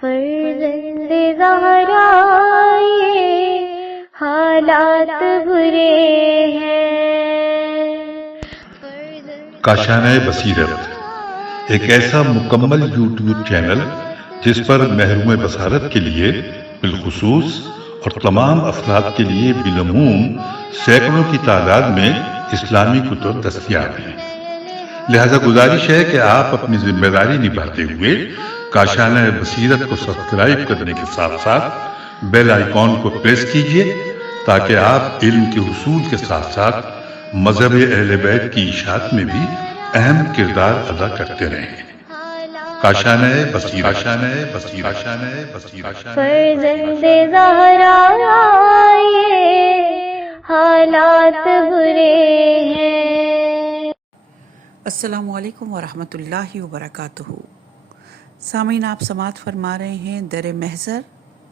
فرزند زہرا یہ حالات برے ہیں۔ کاشانہ بصیرت ایک ایسا مکمل یوٹیوب چینل جس پر محروم بصارت کے لیے بالخصوص اور تمام افراد کے لیے بالعموم سینکڑوں کی تعداد میں اسلامی کتب دستیاب ہیں۔ لہذا گزارش ہے کہ آپ اپنی ذمہ داری نبھاتے ہوئے کاشانہ بصیرت کو سبسکرائب کرنے کے ساتھ ساتھ بیل آئیکن کو پریس کیجئے تاکہ آپ علم کے حصول کے ساتھ ساتھ مذہب اہل بیت کی اشاعت میں بھی اہم کردار ادا کرتے رہیں۔ کاشانہ بصیرت۔ فرزند زہرا یہ حالات برے ہیں۔ السلام علیکم ورحمۃ اللہ وبرکاتہ۔ سامعین، آپ سماعت فرما رہے ہیں در محضر،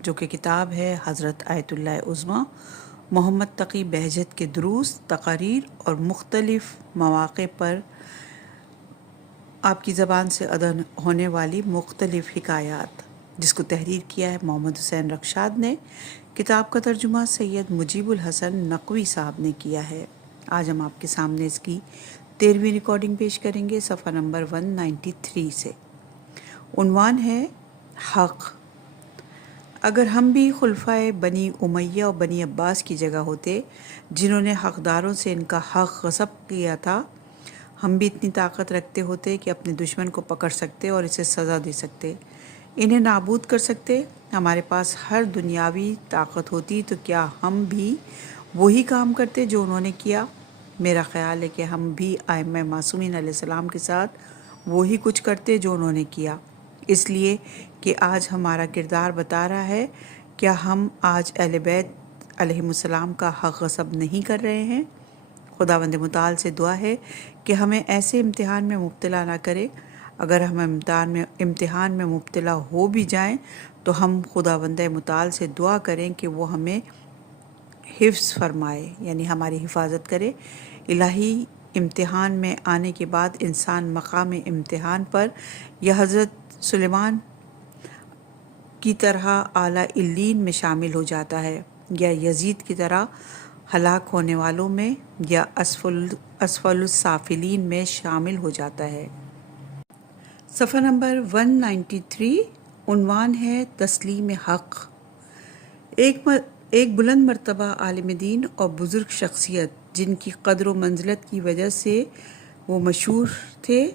جو کہ کتاب ہے حضرت آیت اللہ عظمیٰ محمد تقی بہجت کے دروس، تقاریر اور مختلف مواقع پر آپ کی زبان سے ادا ہونے والی مختلف حکایات، جس کو تحریر کیا ہے محمد حسین رخشاد نے۔ کتاب کا ترجمہ سید مجیب الحسن نقوی صاحب نے کیا ہے۔ آج ہم آپ کے سامنے اس کی 13ویں ریکارڈنگ پیش کریں گے، صفحہ نمبر 193 سے۔ عنوان ہے حق۔ اگر ہم بھی خلفائے بنی امیہ اور بنی عباس کی جگہ ہوتے جنہوں نے حقداروں سے ان کا حق غصب کیا تھا، ہم بھی اتنی طاقت رکھتے ہوتے کہ اپنے دشمن کو پکڑ سکتے اور اسے سزا دے سکتے، انہیں نابود کر سکتے۔ ہمارے پاس ہر دنیاوی طاقت ہوتی تو کیا ہم بھی وہی کام کرتے جو انہوں نے کیا؟ میرا خیال ہے کہ ہم بھی ائمہ معصومین علیہ السلام کے ساتھ وہی کچھ کرتے جو انہوں نے کیا، اس لیے کہ آج ہمارا کردار بتا رہا ہے۔ کیا ہم آج اہل بیت علیہم السلام کا حق غصب نہیں کر رہے ہیں؟ خداوند متعال سے دعا ہے کہ ہمیں ایسے امتحان میں مبتلا نہ کرے۔ اگر ہم امتحان میں مبتلا ہو بھی جائیں تو ہم خداوند متعال سے دعا کریں کہ وہ ہمیں حفظ فرمائے، یعنی ہماری حفاظت کرے۔ الہی امتحان میں آنے کے بعد انسان مقام امتحان پر یا حضرت سلیمان کی طرح اعلیٰ علیین میں شامل ہو جاتا ہے، یا یزید کی طرح ہلاک ہونے والوں میں، یا اسفل السافلین میں شامل ہو جاتا ہے۔ صفحہ نمبر 193، عنوان ہے تسلیم حق۔ ایک بلند مرتبہ عالم دین اور بزرگ شخصیت، جن کی قدر و منزلت کی وجہ سے وہ مشہور تھے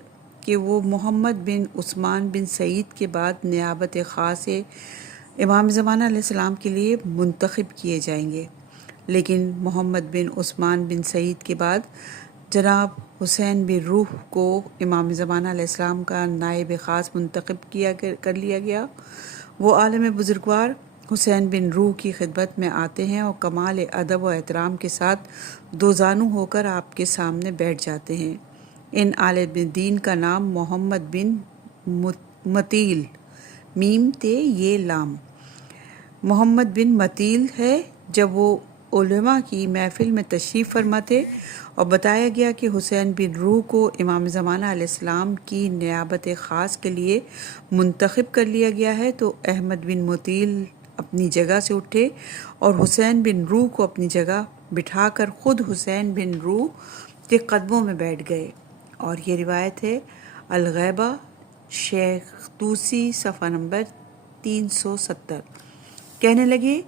کہ وہ محمد بن عثمان بن سعید کے بعد نیابت خاص امام زمانہ علیہ السلام کے لیے منتخب کیے جائیں گے، لیکن محمد بن عثمان بن سعید کے بعد جناب حسین بن روح کو امام زمانہ علیہ السلام کا نائب خاص منتخب کر لیا گیا۔ وہ عالم بزرگوار حسین بن روح کی خدمت میں آتے ہیں اور کمال ادب و احترام کے ساتھ دو زانو ہو کر آپ کے سامنے بیٹھ جاتے ہیں۔ ان عالم دین کا نام محمد بن متیل، میم تے یہ لام، محمد بن متیل ہے۔ جب وہ علماء کی محفل میں تشریف فرما تھے اور بتایا گیا کہ حسین بن روح کو امام زمانہ علیہ السلام کی نیابت خاص کے لیے منتخب کر لیا گیا ہے، تو احمد بن متیل اپنی جگہ سے اٹھے اور حسین بن روح کو اپنی جگہ بٹھا کر خود حسین بن روح کے قدموں میں بیٹھ گئے۔ اور یہ روایت ہے الغیبہ، شیخ طوسی، صفحہ نمبر 370۔ کہنے لگے،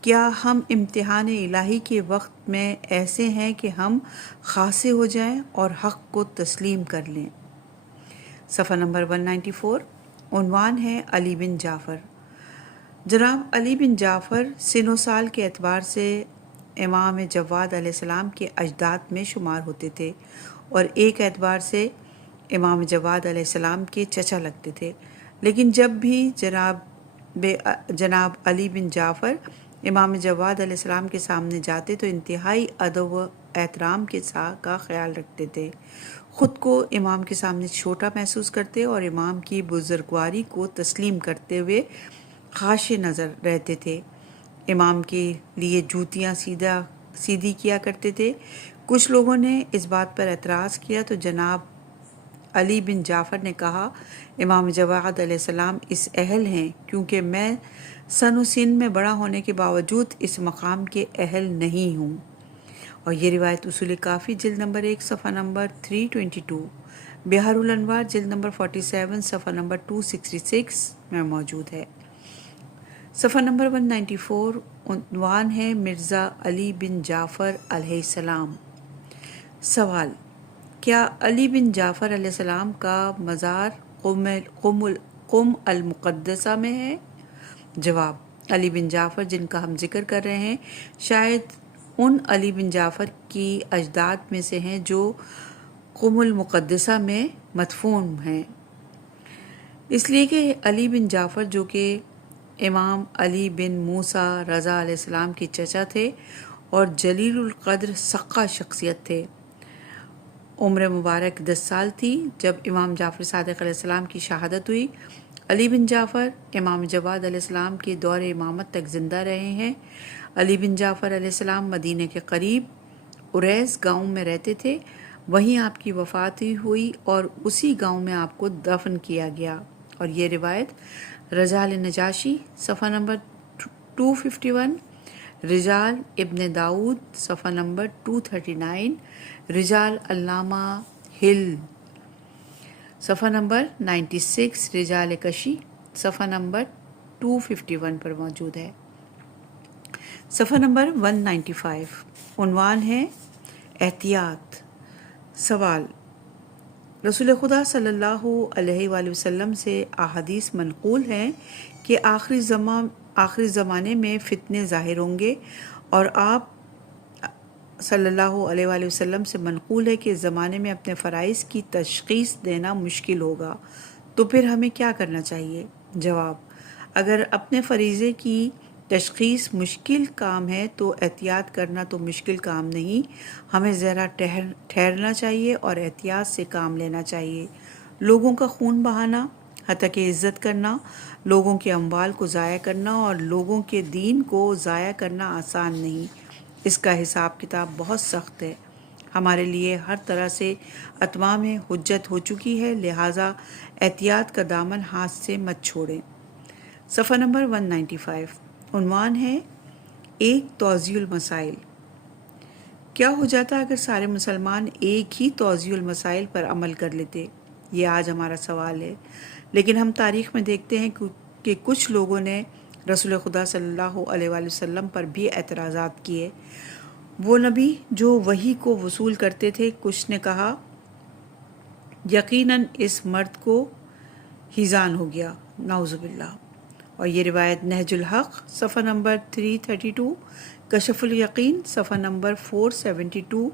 کیا ہم امتحان الہی کے وقت میں ایسے ہیں کہ ہم خاصے ہو جائیں اور حق کو تسلیم کر لیں؟ صفحہ نمبر 194، عنوان ہے علی بن جعفر۔ جناب علی بن جعفر سن و سال کے اعتبار سے امام جواد علیہ السلام کے اجداد میں شمار ہوتے تھے، اور ایک اعتبار سے امام جواد علیہ السلام کے چچا لگتے تھے، لیکن جب بھی جناب علی بن جعفر امام جواد علیہ السلام کے سامنے جاتے تو انتہائی ادب و احترام کے ساتھ کا خیال رکھتے تھے، خود کو امام کے سامنے چھوٹا محسوس کرتے اور امام کی بزرگواری کو تسلیم کرتے ہوئے خاشع نظر رہتے تھے۔ امام کے لیے جوتیاں سیدھی کیا کرتے تھے۔ کچھ لوگوں نے اس بات پر اعتراض کیا تو جناب علی بن جعفر نے کہا امام جواد علیہ السلام اس اہل ہیں کیونکہ میں سن و سن میں بڑا ہونے کے باوجود اس مقام کے اہل نہیں ہوں۔ اور یہ روایت اصول کافی جلد نمبر 1 صفحہ نمبر 322، بہار الانوار جلد نمبر 47 صفحہ نمبر 266 میں موجود ہے۔ صفحہ نمبر 194 عنوان ہے مرزا علی بن جعفر علیہ السلام۔ سوال: کیا علی بن جعفر علیہ السلام کا مزار قم المقدسہ میں ہے؟ جواب: علی بن جعفر جن کا ہم ذکر کر رہے ہیں شاید ان علی بن جعفر کی اجداد میں سے ہیں جو قم المقدسہ میں مدفون ہیں، اس لیے کہ علی بن جعفر جو کہ امام علی بن موسیٰ رضا علیہ السلام کے چچا تھے اور جلیل القدر سقہ شخصیت تھے۔ عمر مبارک 10 سال تھی جب امام جعفر صادق علیہ السلام کی شہادت ہوئی۔ علی بن جعفر امام جواد علیہ السلام کے دور امامت تک زندہ رہے ہیں۔ علی بن جعفر علیہ السلام مدینہ کے قریب اریس گاؤں میں رہتے تھے، وہیں آپ کی وفات ہوئی اور اسی گاؤں میں آپ کو دفن کیا گیا۔ اور یہ روایت رجال نجاشی صفحہ نمبر 251، رجال ابن داؤد صفحہ نمبر 239، رجال علامہ ہل صفحہ نمبر 96، رجال کشی صفحہ نمبر 251 پر موجود ہے۔ صفحہ نمبر 195 عنوان ہے احتیاط۔ سوال: رسول خدا صلی اللہ علیہ وآلہ وسلم سے احادیث منقول ہیں کہ آخری زمانے میں فتنے ظاہر ہوں گے، اور آپ صلی اللہ علیہ وآلہ وسلم سے منقول ہے کہ اس زمانے میں اپنے فرائض کی تشخیص دینا مشکل ہوگا، تو پھر ہمیں کیا کرنا چاہیے؟ جواب: اگر اپنے فریضے کی تشخیص مشکل کام ہے تو احتیاط کرنا تو مشکل کام نہیں، ہمیں ذرا ٹھہرنا چاہیے اور احتیاط سے کام لینا چاہیے۔ لوگوں کا خون بہانا، حتیٰ کہ عزت کرنا، لوگوں کے اموال کو ضائع کرنا اور لوگوں کے دین کو ضائع کرنا آسان نہیں، اس کا حساب کتاب بہت سخت ہے۔ ہمارے لیے ہر طرح سے اتمام حجت ہو چکی ہے، لہٰذا احتیاط کا دامن ہاتھ سے مت چھوڑیں۔ صفحہ نمبر 195 عنوان ہے ایک توضیح المسائل۔ کیا ہو جاتا اگر سارے مسلمان ایک ہی توضیح المسائل پر عمل کر لیتے؟ یہ آج ہمارا سوال ہے۔ لیکن ہم تاریخ میں دیکھتے ہیں کہ کچھ لوگوں نے رسول خدا صلی اللہ علیہ وآلہ وسلم پر بھی اعتراضات کیے۔ وہ نبی جو وحی کو وصول کرتے تھے، کچھ نے کہا یقیناً اس مرد کو ہیزان ہو گیا، نعوذ باللہ۔ اور یہ روایت نہج الحق صفحہ نمبر 332، کشف الیقین صفحہ نمبر 472،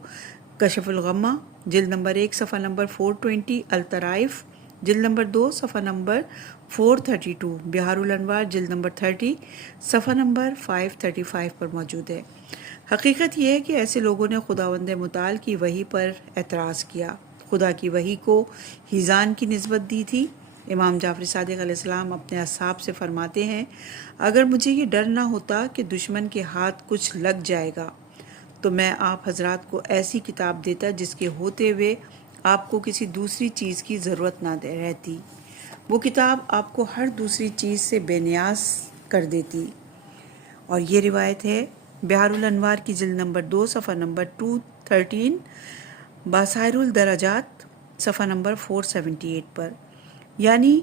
کشف الغمہ جلد نمبر 1 صفحہ نمبر 420، الطرائف جلد نمبر 2 صفحہ نمبر 432، بہار الانوار جلد نمبر 30 صفحہ نمبر 535 پر موجود ہے۔ حقیقت یہ ہے کہ ایسے لوگوں نے خداوند متعال کی وحی پر اعتراض کیا، خدا کی وحی کو ہیزان کی نسبت دی تھی۔ امام جعفر صادق علیہ السلام اپنے اصحاب سے فرماتے ہیں، اگر مجھے یہ ڈر نہ ہوتا کہ دشمن کے ہاتھ کچھ لگ جائے گا تو میں آپ حضرات کو ایسی کتاب دیتا جس کے ہوتے ہوئے آپ کو کسی دوسری چیز کی ضرورت نہ رہتی، وہ کتاب آپ کو ہر دوسری چیز سے بے نیاز کر دیتی۔ اور یہ روایت ہے بہار الانوار کی جلد نمبر 2 صفحہ نمبر 213، بصائر الدرجات صفحہ نمبر 478 پر۔ یعنی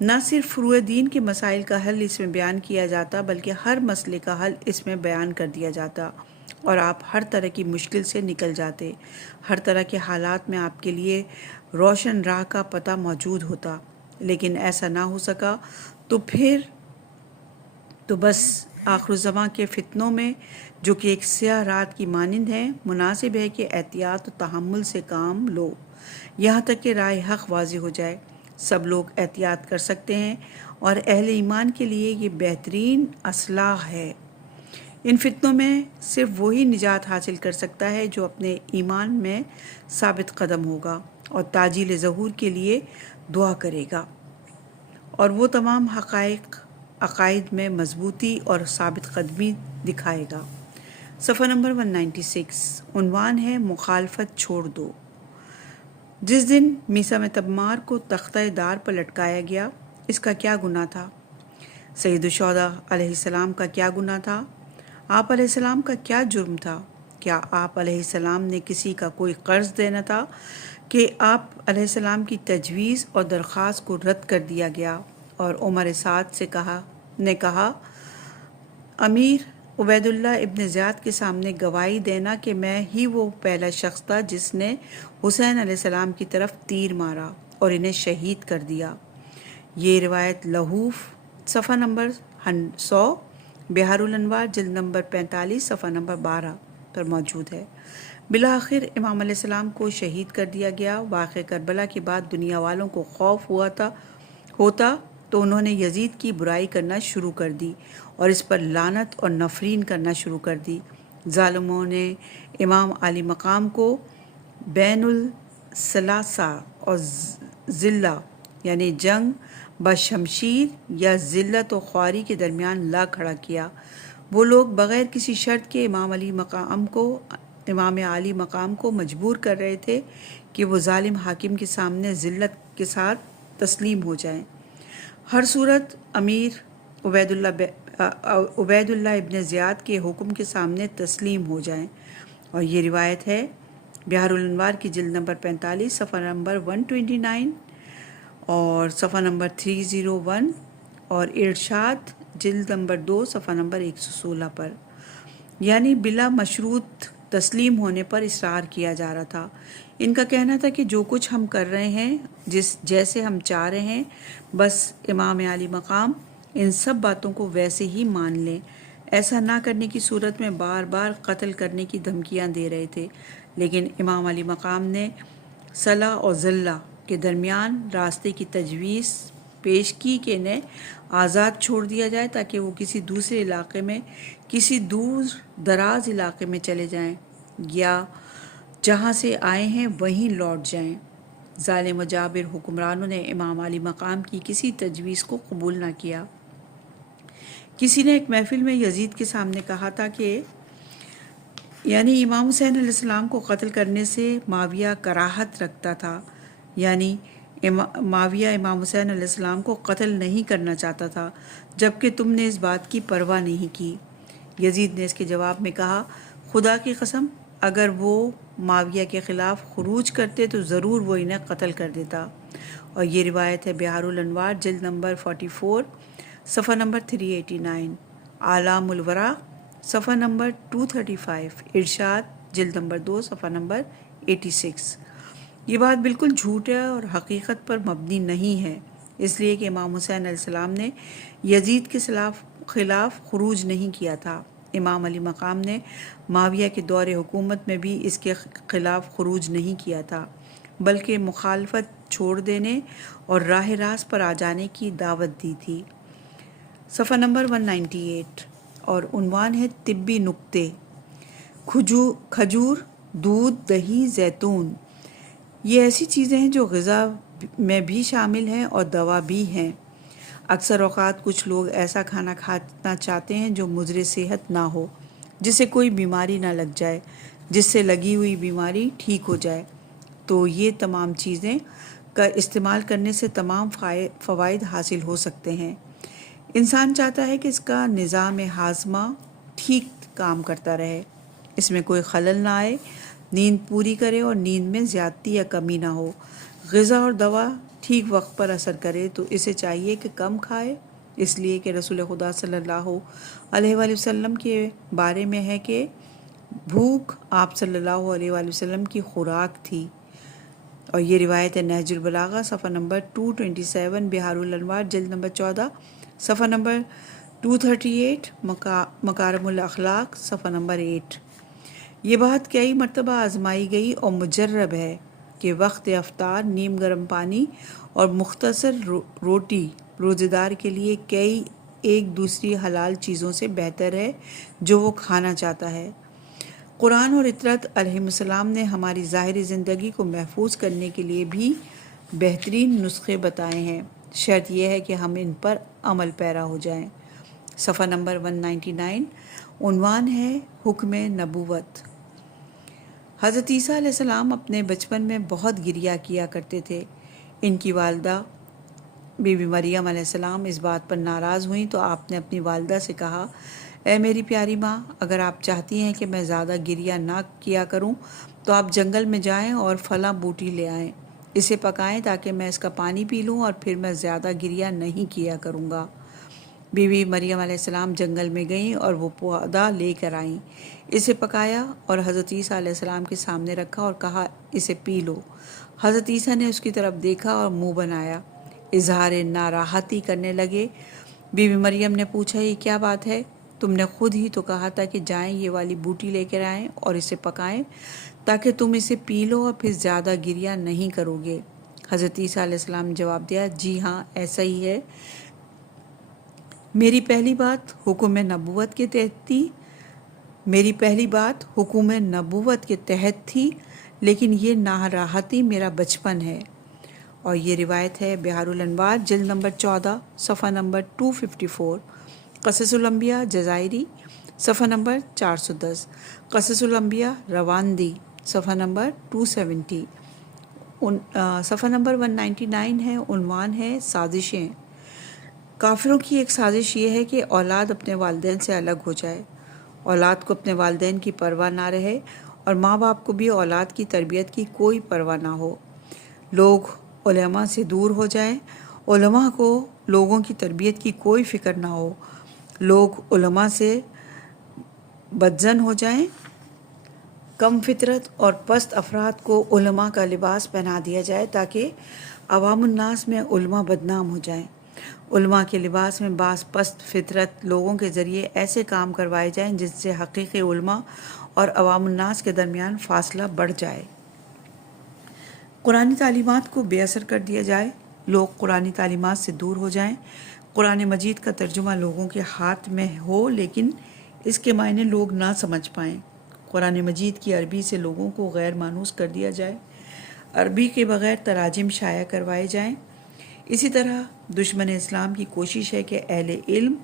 نہ صرف فروع دین کے مسائل کا حل اس میں بیان کیا جاتا بلکہ ہر مسئلے کا حل اس میں بیان کر دیا جاتا، اور آپ ہر طرح کی مشکل سے نکل جاتے، ہر طرح کے حالات میں آپ کے لیے روشن راہ کا پتہ موجود ہوتا۔ لیکن ایسا نہ ہو سکا تو پھر تو بس آخر الزمان کے فتنوں میں جو کہ ایک سیاہ رات کی مانند ہیں، مناسب ہے کہ احتیاط و تحمل سے کام لو یہاں تک کہ راہ حق واضح ہو جائے۔ سب لوگ احتیاط کر سکتے ہیں اور اہل ایمان کے لیے یہ بہترین اصلاح ہے۔ ان فتنوں میں صرف وہی نجات حاصل کر سکتا ہے جو اپنے ایمان میں ثابت قدم ہوگا اور تعجیل ظہور کے لیے دعا کرے گا، اور وہ تمام عقائد میں مضبوطی اور ثابت قدمی دکھائے گا۔ صفحہ نمبر 196 عنوان ہے مخالفت چھوڑ دو۔ جس دن میثم تمار کو تختہ دار پر لٹکایا گیا، اس کا کیا گناہ تھا؟ سید الشہداء علیہ السلام کا کیا گناہ تھا؟ آپ علیہ السلام کا کیا جرم تھا؟ کیا آپ علیہ السلام نے کسی کا کوئی قرض دینا تھا کہ آپ علیہ السلام کی تجویز اور درخواست کو رد کر دیا گیا؟ اور عمر سعد سے کہا امیر عبید اللہ ابن زیاد کے سامنے گواہی دینا کہ میں ہی وہ پہلا شخص تھا جس نے حسین علیہ السلام کی طرف تیر مارا اور انہیں شہید کر دیا۔ یہ روایت لہوف صفحہ نمبر 100، بحار الانوار جلد نمبر 45 صفحہ نمبر 12 پر موجود ہے۔ بالآخر امام علیہ السلام کو شہید کر دیا گیا۔ واقعہ کربلا کے بعد دنیا والوں کو خوف ہوتا تو انہوں نے یزید کی برائی کرنا شروع کر دی اور اس پر لعنت اور نفرین کرنا شروع کر دی۔ ظالموں نے امام علی مقام کو بین الثلاثہ اور ذلہ یعنی جنگ بشمشیر یا ذلت و خواری کے درمیان لا کھڑا کیا۔ وہ لوگ بغیر کسی شرط کے امام علی مقام کو مجبور کر رہے تھے کہ وہ ظالم حاکم کے سامنے ذلت کے ساتھ تسلیم ہو جائیں۔ ہر صورت امیر عبید اللہ ابن زیاد کے حکم کے سامنے تسلیم ہو جائیں۔ اور یہ روایت ہے بحار الانوار کی جلد نمبر 45 صفحہ نمبر 129 اور صفحہ نمبر 301 اور ارشاد جلد نمبر 2 صفحہ نمبر 116 پر، یعنی بلا مشروط تسلیم ہونے پر اصرار کیا جا رہا تھا۔ ان کا کہنا تھا کہ جو کچھ ہم کر رہے ہیں، جیسے ہم چاہ رہے ہیں، بس امام علی مقام ان سب باتوں کو ویسے ہی مان لیں۔ ایسا نہ کرنے کی صورت میں بار بار قتل کرنے کی دھمکیاں دے رہے تھے، لیکن امام علی مقام نے صلح اور ذلہ کے درمیان راستے کی تجویز پیش کی کہ انہیں آزاد چھوڑ دیا جائے تاکہ وہ کسی دوسرے علاقے میں، کسی دور دراز علاقے میں چلے جائیں یا جہاں سے آئے ہیں وہیں لوٹ جائیں۔ ظالم و جابر حکمرانوں نے امام علی مقام کی کسی تجویز کو قبول نہ کیا۔ کسی نے ایک محفل میں یزید کے سامنے کہا تھا کہ یعنی امام حسین علیہ السلام کو قتل کرنے سے معاویہ کراہت رکھتا تھا، یعنی معاویہ امام حسین علیہ السلام کو قتل نہیں کرنا چاہتا تھا، جبکہ تم نے اس بات کی پرواہ نہیں کی۔ یزید نے اس کے جواب میں کہا، خدا کی قسم اگر وہ معاویہ کے خلاف خروج کرتے تو ضرور وہ انہیں قتل کر دیتا۔ اور یہ روایت ہے بحار الانوار جلد نمبر 44 صفحہ نمبر 389، اعلام الورا صفحہ نمبر 235، ارشاد جلد نمبر 2 صفحہ نمبر 86۔ یہ بات بالکل جھوٹ ہے اور حقیقت پر مبنی نہیں ہے، اس لیے کہ امام حسین علیہ السلام نے یزید کے خلاف خروج نہیں کیا تھا۔ امام علی مقام نے معاویہ کے دور حکومت میں بھی اس کے خلاف خروج نہیں کیا تھا، بلکہ مخالفت چھوڑ دینے اور راہ راست پر آ جانے کی دعوت دی تھی۔ صفحہ نمبر 198 اور عنوان ہے طبی نکتے۔ کھجور، دودھ، دہی، زیتون یہ ایسی چیزیں ہیں جو غذا میں بھی شامل ہیں اور دوا بھی ہیں۔ اکثر اوقات کچھ لوگ ایسا کھانا کھانا چاہتے ہیں جو مضر صحت نہ ہو، جس سے کوئی بیماری نہ لگ جائے، جس سے لگی ہوئی بیماری ٹھیک ہو جائے۔ تو یہ تمام چیزیں کا استعمال کرنے سے تمام فوائد حاصل ہو سکتے ہیں۔ انسان چاہتا ہے کہ اس کا نظام ہاضمہ ٹھیک کام کرتا رہے، اس میں کوئی خلل نہ آئے، نیند پوری کرے اور نیند میں زیادتی یا کمی نہ ہو، غذا اور دوا ٹھیک وقت پر اثر کرے تو اسے چاہیے کہ کم کھائے، اس لیے کہ رسول خدا صلی اللہ علیہ وآلہ وسلم کے بارے میں ہے کہ بھوک آپ صلی اللہ علیہ وآلہ وسلم کی خوراک تھی۔ اور یہ روایت ہے نہج البلاغہ صفحہ نمبر 227، بحار الانوار جلد نمبر 14 صفحہ نمبر 238، مکارم الاخلاق صفحہ نمبر 8۔ یہ بات کئی مرتبہ آزمائی گئی اور مجرب ہے کہ وقت افطار نیم گرم پانی اور مختصر روٹی روزہ دار کے لیے کئی ایک دوسری حلال چیزوں سے بہتر ہے جو وہ کھانا چاہتا ہے۔ قرآن اور اطرت علیہ السلام نے ہماری ظاہری زندگی کو محفوظ کرنے کے لیے بھی بہترین نسخے بتائے ہیں، شرط یہ ہے کہ ہم ان پر عمل پیرا ہو جائیں۔ صفحہ نمبر 199، عنوان ہے حکم نبوت۔ حضرت عیسیٰ علیہ السلام اپنے بچپن میں بہت گریہ کیا کرتے تھے۔ ان کی والدہ بی بی مریم علیہ السلام اس بات پر ناراض ہوئیں تو آپ نے اپنی والدہ سے کہا، اے میری پیاری ماں، اگر آپ چاہتی ہیں کہ میں زیادہ گریہ نہ کیا کروں تو آپ جنگل میں جائیں اور فلاں بوٹی لے آئیں، اسے پکائیں تاکہ میں اس کا پانی پی لوں اور پھر میں زیادہ گریہ نہیں کیا کروں گا۔ بی بی مریم علیہ السلام جنگل میں گئیں اور وہ پودا لے کر آئیں، اسے پکایا اور حضرت عیسیٰ علیہ السلام کے سامنے رکھا اور کہا، اسے پی لو۔ حضرت عیسیٰ نے اس کی طرف دیکھا اور منہ بنایا، اظہار ناراحتی کرنے لگے۔ بی بی مریم نے پوچھا، یہ کیا بات ہے؟ تم نے خود ہی تو کہا تھا کہ جائیں یہ والی بوٹی لے کر آئیں اور اسے پکائیں تاکہ تم اسے پی لو اور پھر زیادہ گریہ نہیں کرو گے۔ حضرت عیسیٰ علیہ السلام نے جواب دیا، جی ہاں ایسا ہی ہے، میری پہلی بات حکم نبوت کے تحت تھی، لیکن یہ ناراحتی میرا بچپن ہے۔ اور یہ روایت ہے بحار الانوار جلد نمبر 14 صفحہ نمبر 254، قصص الانبیاء جزائری صفحہ نمبر 410، قصص الانبیاء رواندی صفحہ نمبر 270، صفحہ نمبر 199 ہے۔ عنوان ہے سازشیں۔ کافروں کی ایک سازش یہ ہے کہ اولاد اپنے والدین سے الگ ہو جائے، اولاد کو اپنے والدین کی پرواہ نہ رہے اور ماں باپ کو بھی اولاد کی تربیت کی کوئی پرواہ نہ ہو، لوگ علماء سے دور ہو جائیں، علماء کو لوگوں کی تربیت کی کوئی فکر نہ ہو، لوگ علماء سے بدظن ہو جائیں، کم فطرت اور پست افراد کو علماء کا لباس پہنا دیا جائے تاکہ عوام الناس میں علماء بدنام ہو جائیں، علماء کے لباس میں بعض پست فطرت لوگوں کے ذریعے ایسے کام کروائے جائیں جس سے حقیقی علماء اور عوام الناس کے درمیان فاصلہ بڑھ جائے، قرآنی تعلیمات کو بے اثر کر دیا جائے، لوگ قرآنی تعلیمات سے دور ہو جائیں، قرآن مجید کا ترجمہ لوگوں کے ہاتھ میں ہو لیکن اس کے معنی لوگ نہ سمجھ پائیں، قرآن مجید کی عربی سے لوگوں کو غیر مانوس کر دیا جائے، عربی کے بغیر تراجم شائع کروائے جائیں۔ اسی طرح دشمن اسلام کی کوشش ہے کہ اہل علم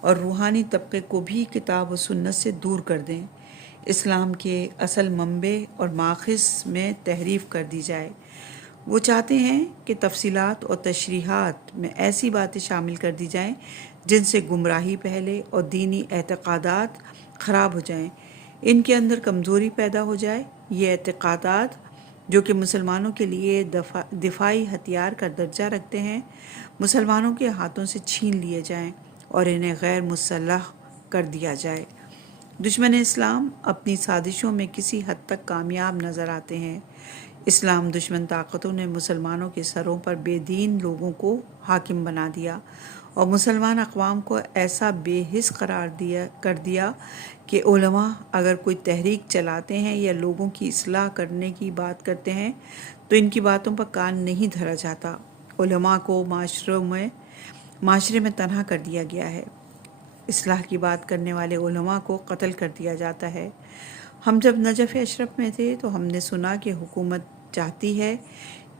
اور روحانی طبقے کو بھی کتاب و سنت سے دور کر دیں، اسلام کے اصل منبع اور ماخذ میں تحریف کر دی جائے۔ وہ چاہتے ہیں کہ تفصیلات اور تشریحات میں ایسی باتیں شامل کر دی جائیں جن سے گمراہی پھیلے اور دینی اعتقادات خراب ہو جائیں، ان کے اندر کمزوری پیدا ہو جائے۔ یہ اعتقادات جو کہ مسلمانوں کے لیے دفاعی ہتھیار کا درجہ رکھتے ہیں، مسلمانوں کے ہاتھوں سے چھین لیے جائیں اور انہیں غیر مسلح کر دیا جائے۔ دشمن اسلام اپنی سازشوں میں کسی حد تک کامیاب نظر آتے ہیں۔ اسلام دشمن طاقتوں نے مسلمانوں کے سروں پر بے دین لوگوں کو حاکم بنا دیا اور مسلمان اقوام کو ایسا بے حس قرار کر دیا کہ علماء اگر کوئی تحریک چلاتے ہیں یا لوگوں کی اصلاح کرنے کی بات کرتے ہیں تو ان کی باتوں پر کان نہیں دھرا جاتا، علماء کو معاشرے میں تنہا کر دیا گیا ہے، اصلاح کی بات کرنے والے علماء کو قتل کر دیا جاتا ہے۔ ہم جب نجف اشرف میں تھے تو ہم نے سنا کہ حکومت چاہتی ہے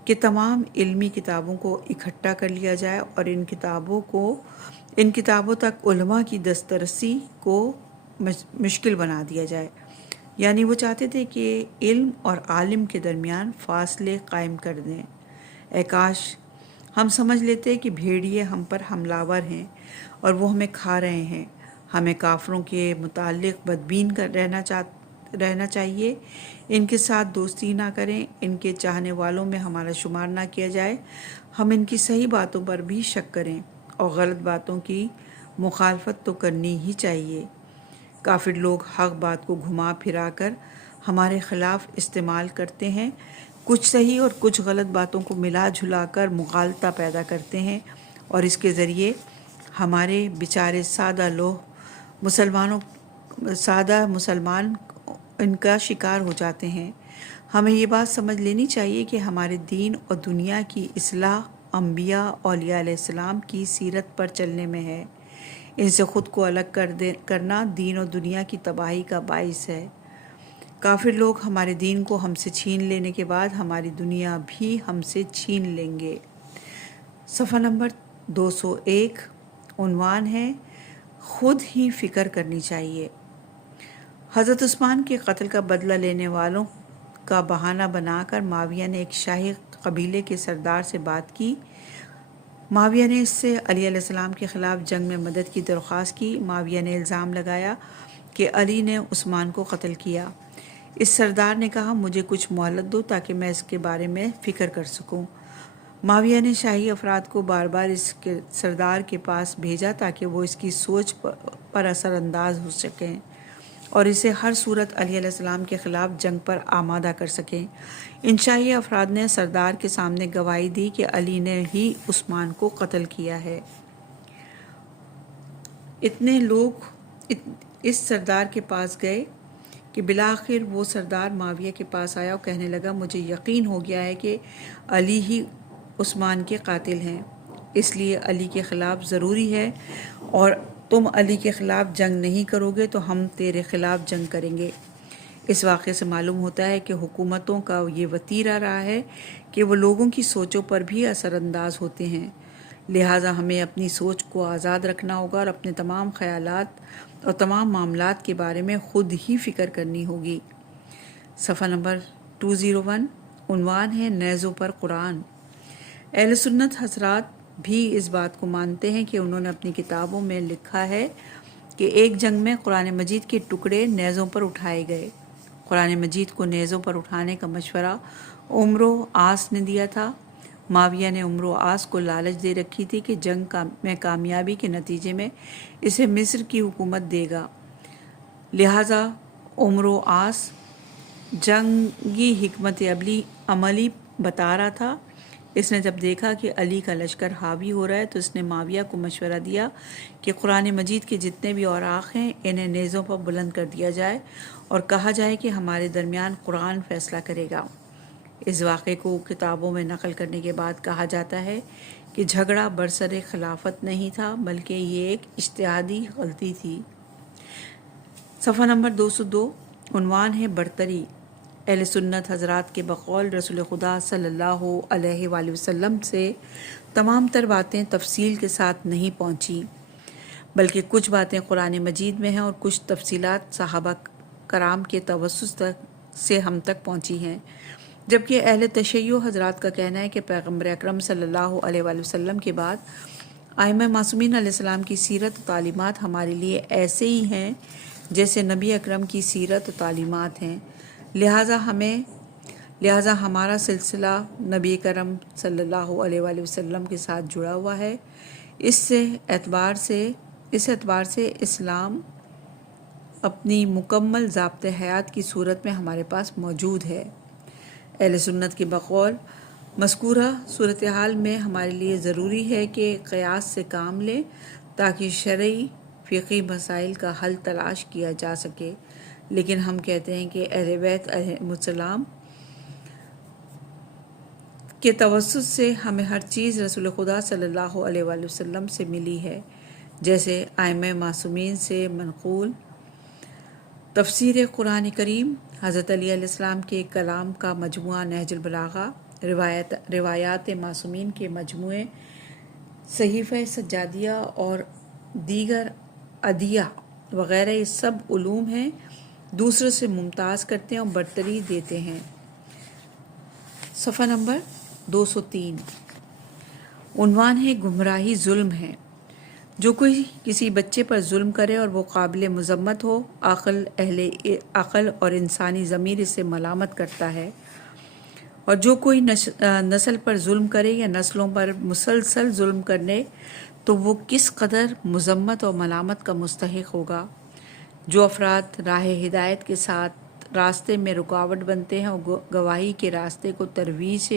کہ تمام علمی کتابوں کو اکٹھا کر لیا جائے اور ان کتابوں تک علماء کی دسترسی کو مشکل بنا دیا جائے، یعنی وہ چاہتے تھے کہ علم اور عالم کے درمیان فاصلے قائم کر دیں۔ اے کاش ہم سمجھ لیتے کہ بھیڑیے ہم پر حملہ آور ہیں اور وہ ہمیں کھا رہے ہیں، ہمیں کافروں کے متعلق بدبین رہنا چاہیے، ان کے ساتھ دوستی نہ کریں، ان کے چاہنے والوں میں ہمارا شمار نہ کیا جائے، ہم ان کی صحیح باتوں پر بھی شک کریں اور غلط باتوں کی مخالفت تو کرنی ہی چاہیے۔ کافر لوگ حق بات کو گھما پھرا کر ہمارے خلاف استعمال کرتے ہیں، کچھ صحیح اور کچھ غلط باتوں کو ملا جھلا کر مغالطہ پیدا کرتے ہیں اور اس کے ذریعے ہمارے بیچارے سادہ مسلمان ان کا شکار ہو جاتے ہیں۔ ہمیں یہ بات سمجھ لینی چاہیے کہ ہمارے دین اور دنیا کی اصلاح انبیاء اولیاء علیہ السلام کی سیرت پر چلنے میں ہے، ان سے خود کو الگ کرنا دین اور دنیا کی تباہی کا باعث ہے۔ کافر لوگ ہمارے دین کو ہم سے چھین لینے کے بعد ہماری دنیا بھی ہم سے چھین لیں گے۔ صفحہ نمبر 201، عنوان ہے خود ہی فکر کرنی چاہیے۔ حضرت عثمان کے قتل کا بدلہ لینے والوں کا بہانہ بنا کر معاویہ نے ایک شاہی قبیلے کے سردار سے بات کی۔ معاویہ نے اس سے علی علیہ السلام کے خلاف جنگ میں مدد کی درخواست کی۔ معاویہ نے الزام لگایا کہ علی نے عثمان کو قتل کیا۔ اس سردار نے کہا مجھے کچھ مہلت دو تاکہ میں اس کے بارے میں فکر کر سکوں۔ معاویہ نے شاہی افراد کو بار بار اس کے سردار کے پاس بھیجا تاکہ وہ اس کی سوچ پر اثر انداز ہو سکیں اور اسے ہر صورت علی علیہ السلام کے خلاف جنگ پر آمادہ کر سکیں۔ ان شاہی افراد نے سردار کے سامنے گواہی دی کہ علی نے ہی عثمان کو قتل کیا ہے۔ اتنے لوگ اس سردار کے پاس گئے کہ بالآخر وہ سردار معاویہ کے پاس آیا اور کہنے لگا مجھے یقین ہو گیا ہے کہ علی ہی عثمان کے قاتل ہیں، اس لیے علی کے خلاف ضروری ہے اور تم علی کے خلاف جنگ نہیں کرو گے تو ہم تیرے خلاف جنگ کریں گے۔ اس واقعے سے معلوم ہوتا ہے کہ حکومتوں کا یہ وتیرہ رہا ہے کہ وہ لوگوں کی سوچوں پر بھی اثر انداز ہوتے ہیں، لہٰذا ہمیں اپنی سوچ کو آزاد رکھنا ہوگا اور اپنے تمام خیالات اور تمام معاملات کے بارے میں خود ہی فکر کرنی ہوگی۔ صفحہ نمبر 201 عنوان ہے نیزوں پر قرآن۔ اہل سنت حضرات بھی اس بات کو مانتے ہیں کہ انہوں نے اپنی کتابوں میں لکھا ہے کہ ایک جنگ میں قرآن مجید کے ٹکڑے نیزوں پر اٹھائے گئے۔ قرآن مجید کو نیزوں پر اٹھانے کا مشورہ عمرو عاص نے دیا تھا۔ معاویہ نے عمرو عاص کو لالچ دے رکھی تھی کہ جنگ میں کامیابی کے نتیجے میں اسے مصر کی حکومت دے گا، لہٰذا عمرو عاص جنگی حکمت عملی بتا رہا تھا۔ اس نے جب دیکھا کہ علی کا لشکر حاوی ہو رہا ہے تو اس نے معاویہ کو مشورہ دیا کہ قرآن مجید کے جتنے بھی اوراق ہیں انہیں نیزوں پر بلند کر دیا جائے اور کہا جائے کہ ہمارے درمیان قرآن فیصلہ کرے گا۔ اس واقعے کو کتابوں میں نقل کرنے کے بعد کہا جاتا ہے کہ جھگڑا برسر خلافت نہیں تھا بلکہ یہ ایک اجتہادی غلطی تھی۔ صفحہ نمبر 202 عنوان ہے برتری۔ اہل سنت حضرات کے بقول رسول خدا صلی اللہ علیہ وآلہ وسلم سے تمام تر باتیں تفصیل کے ساتھ نہیں پہنچی، بلکہ کچھ باتیں قرآن مجید میں ہیں اور کچھ تفصیلات صحابہ کرام کے توسط سے ہم تک پہنچی ہیں، جبکہ اہل تشیع حضرات کا کہنا ہے کہ پیغمبر اکرم صلی اللہ علیہ وآلہ وسلم کے بعد ائمہ معصومین علیہ السلام کی سیرت و تعلیمات ہمارے لیے ایسے ہی ہیں جیسے نبی اکرم کی سیرت و تعلیمات ہیں، لہٰذا ہمارا سلسلہ نبی کرم صلی اللہ علیہ وآلہ وسلم کے ساتھ جڑا ہوا ہے۔ اس اعتبار سے اسلام اپنی مکمل ضابط حیات کی صورت میں ہمارے پاس موجود ہے۔ اہل سنت کے بقول مذکورہ صورتحال میں ہمارے لیے ضروری ہے کہ قیاس سے کام لیں تاکہ شرعی فقہی مسائل کا حل تلاش کیا جا سکے، لیکن ہم کہتے ہیں کہ اہل بیت علیہم السلام کے توسط سے ہمیں ہر چیز رسول خدا صلی اللہ علیہ وآلہ وسلم سے ملی ہے، جیسے ائمہ معصومین سے منقول تفسیر قرآن کریم، حضرت علی علیہ السلام کے کلام کا مجموعہ نہج البلاغہ، روایات معصومین کے مجموعے صحیفہ سجادیہ اور دیگر ادعیہ وغیرہ، یہ سب علوم ہیں، دوسروں سے ممتاز کرتے ہیں اور برتری دیتے ہیں۔ صفحہ نمبر 203 عنوان ہے گمراہی ظلم ہے۔ جو کوئی کسی بچے پر ظلم کرے اور وہ قابل مذمت ہو، عقل اور انسانی ضمیر اسے ملامت کرتا ہے، اور جو کوئی نسل پر ظلم کرے یا نسلوں پر مسلسل ظلم کرنے تو وہ کس قدر مذمت اور ملامت کا مستحق ہوگا۔ جو افراد راہ ہدایت کے ساتھ راستے میں رکاوٹ بنتے ہیں اور گواہی کے راستے کو ترویج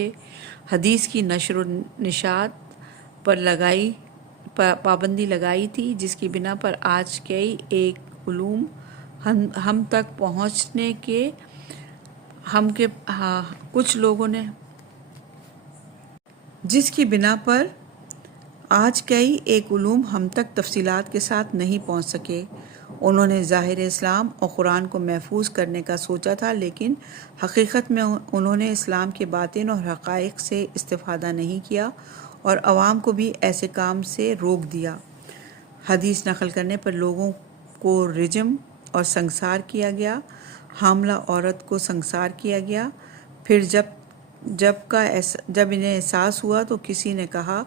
حدیث کی نشر و نشات پر پابندی لگائی تھی، جس کی بنا پر آج کئی ایک علوم ہم تک پہنچنے کے کچھ لوگوں نے جس کی بنا پر آج کئی ایک علوم ہم تک تفصیلات کے ساتھ نہیں پہنچ سکے۔ انہوں نے ظاہر اسلام اور قرآن کو محفوظ کرنے کا سوچا تھا، لیکن حقیقت میں انہوں نے اسلام کے باطن اور حقائق سے استفادہ نہیں کیا اور عوام کو بھی ایسے کام سے روک دیا۔ حدیث نقل کرنے پر لوگوں کو رجم اور سنگسار کیا گیا۔ حاملہ عورت کو سنسار کیا گیا۔ پھر جب انہیں احساس ہوا تو کسی نے کہا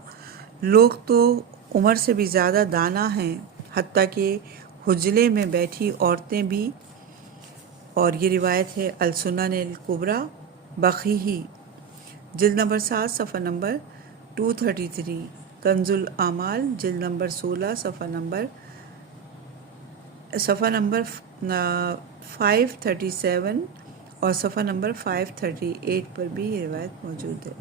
لوگ تو عمر سے بھی زیادہ دانا ہیں، حتیٰ کہ حجلے میں بیٹھی عورتیں بھی۔ اور یہ روایت ہے السنن الکبریٰ بقیہی، جلد نمبر 7 صفحہ نمبر 233، کنز الاعمال جلد نمبر 16 صفحہ نمبر 537 اور صفحہ نمبر 538 پر بھی یہ روایت موجود ہے۔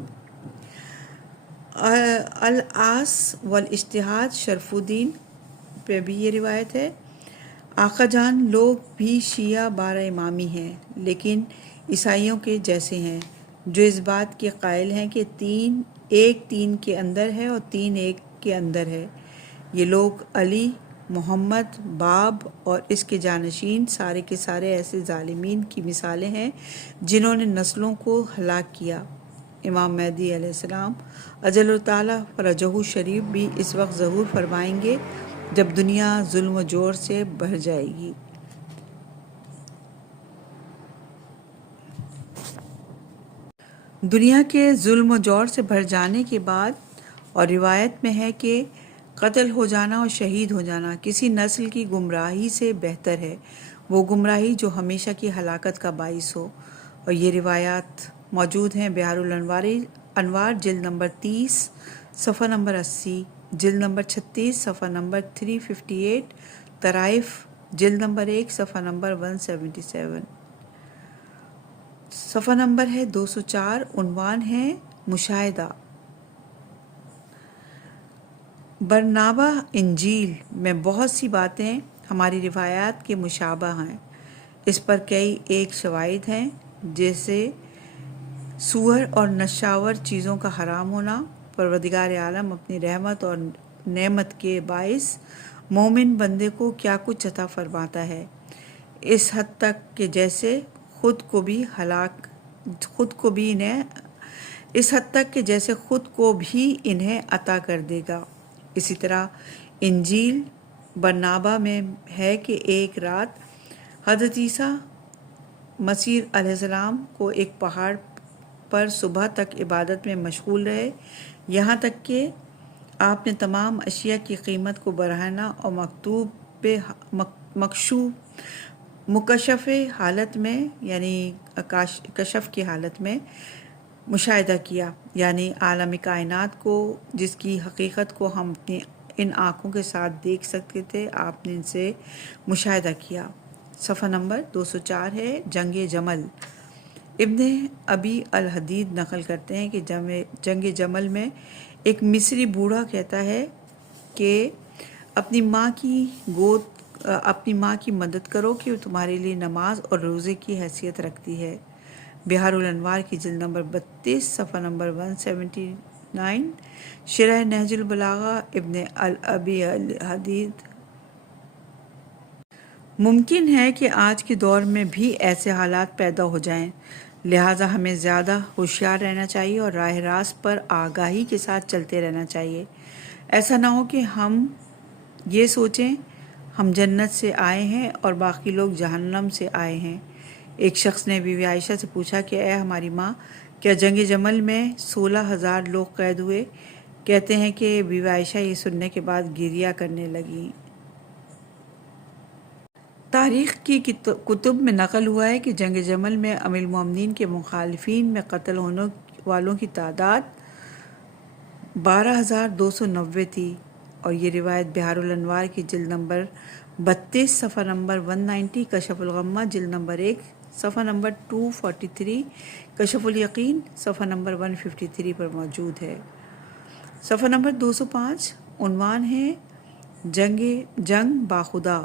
الاس والاجتہاد شرف الدین پہ بھی یہ روایت ہے۔ آقا جان لوگ بھی شیعہ 12 امامی ہیں، لیکن عیسائیوں کے جیسے ہیں، جو اس بات کے قائل ہیں کہ 3 کے اندر ہے اور 3 ایک کے اندر ہے۔ یہ لوگ علی، محمد، باب اور اس کے جانشین سارے کے سارے ایسے ظالمین کی مثالیں ہیں جنہوں نے نسلوں کو ہلاک کیا۔ امام مہدی علیہ السلام اجل تعالیٰ فرجہ شریف بھی اس وقت ظہور فرمائیں گے جب دنیا ظلم و جور سے بھر جائے گی۔ دنیا کے ظلم و جور سے بھر جانے کے بعد، اور روایت میں ہے کہ قتل ہو جانا اور شہید ہو جانا کسی نسل کی گمراہی سے بہتر ہے، وہ گمراہی جو ہمیشہ کی ہلاکت کا باعث ہو۔ اور یہ روایات موجود ہیں بحار الانوار جلد نمبر 30 صفحہ نمبر 80، جلد نمبر 36 صفحہ نمبر 358، طرائف جلد نمبر 1 صفحہ نمبر 177۔ صفحہ نمبر ہے 204، عنوان ہے مشاہدہ۔ برنابہ انجیل میں بہت سی باتیں ہماری روایات کے مشابہ ہیں، اس پر کئی ایک شواہد ہیں، جیسے سور اور نشاور چیزوں کا حرام ہونا۔ پروردگار عالم اپنی رحمت اور نعمت کے باعث مومن بندے کو کیا کچھ عطا فرماتا ہے، اس حد تک کہ جیسے خود کو بھی انہیں عطا کر دے گا۔ اسی طرح انجیل برنابہ میں ہے کہ ایک رات حضرت عیسیٰ مسیح علیہ السلام کو ایک پہاڑ پر صبح تک عبادت میں مشغول رہے، یہاں تک کہ آپ نے تمام اشیاء کی قیمت کو برہنہ اور مکشف حالت میں یعنی کشف کی حالت میں مشاہدہ کیا، یعنی عالم کائنات کو جس کی حقیقت کو ہم اپنی ان آنکھوں کے ساتھ دیکھ سکتے تھے، آپ نے ان سے مشاہدہ کیا۔ صفحہ نمبر 204 ہے جنگ جمل۔ ابن ابی الحدید نقل کرتے ہیں کہ جنگ جمل میں ایک مصری بوڑھا کہتا ہے کہ اپنی ماں کی مدد کرو کہ وہ تمہارے لیے نماز اور روزے کی حیثیت رکھتی ہے۔ بحار الانوار کی جلد نمبر 32 صفحہ نمبر 179، شرح نہج البلاغہ ابن ابی الحدید۔ ممکن ہے کہ آج کے دور میں بھی ایسے حالات پیدا ہو جائیں، لہٰذا ہمیں زیادہ ہوشیار رہنا چاہیے اور راہ راست پر آگاہی کے ساتھ چلتے رہنا چاہیے۔ ایسا نہ ہو کہ ہم یہ سوچیں ہم جنت سے آئے ہیں اور باقی لوگ جہنم سے آئے ہیں۔ ایک شخص نے بیوی عائشہ سے پوچھا کہ اے ہماری ماں، کیا جنگ جمل میں 16,000 لوگ قید ہوئے؟ کہتے ہیں کہ بیوی عائشہ یہ سننے کے بعد گریہ کرنے لگیں۔ تاریخ کی کتب میں نقل ہوا ہے کہ جنگ جمل میں ام المومنین کے مخالفین میں قتل ہونے والوں کی تعداد 12,290 تھی، اور یہ روایت بحار الانوار کی جلد نمبر 32 صفحہ نمبر 190، کشف الغمہ جلد نمبر 1 صفحہ نمبر 243، کشف الیقین صفحہ نمبر 153 پر موجود ہے۔ صفحہ نمبر 205، عنوان ہے جنگ با خدا۔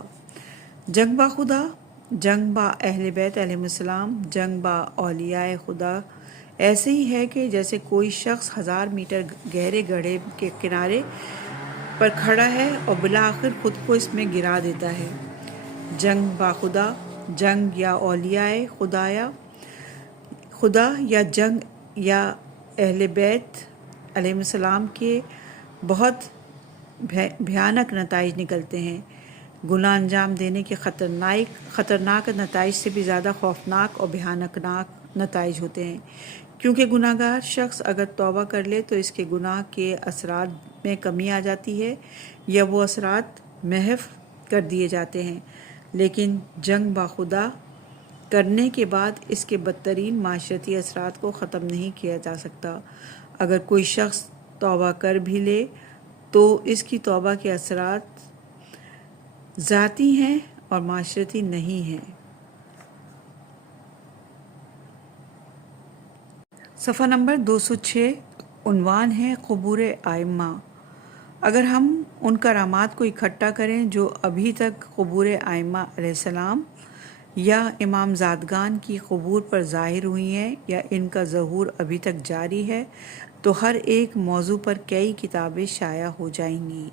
جنگ با خدا، جنگ با اہل بیت علیہ السلام، جنگ با اولیاء خدا ایسے ہی ہے کہ جیسے کوئی شخص 1000 میٹر گہرے گڑھے کے کنارے پر کھڑا ہے اور بالآخر خود کو اس میں گرا دیتا ہے۔ جنگ با خدا، جنگ یا اولیاء خدا یا جنگ یا اہل بیت علیہ السلام کے بہت بھیانک نتائج نکلتے ہیں۔ گناہ انجام دینے کے خطرناک نتائج سے بھی زیادہ خوفناک اور بھیانک نتائج ہوتے ہیں، کیونکہ گناہ گار شخص اگر توبہ کر لے تو اس کے گناہ کے اثرات میں کمی آ جاتی ہے یا وہ اثرات محو کر دیے جاتے ہیں، لیکن جنگ با خدا کرنے کے بعد اس کے بدترین معاشرتی اثرات کو ختم نہیں کیا جا سکتا۔ اگر کوئی شخص توبہ کر بھی لے تو اس کی توبہ کے اثرات ذاتی ہیں اور معاشرتی نہیں ہیں۔ صفحہ نمبر 206 عنوان ہے قبور ائمہ۔ اگر ہم ان کرامات کو اکٹھا کریں جو ابھی تک قبور ائمہ علیہ السلام یا امام زادگان کی قبور پر ظاہر ہوئی ہیں یا ان کا ظہور ابھی تک جاری ہے، تو ہر ایک موضوع پر کئی کتابیں شائع ہو جائیں گی۔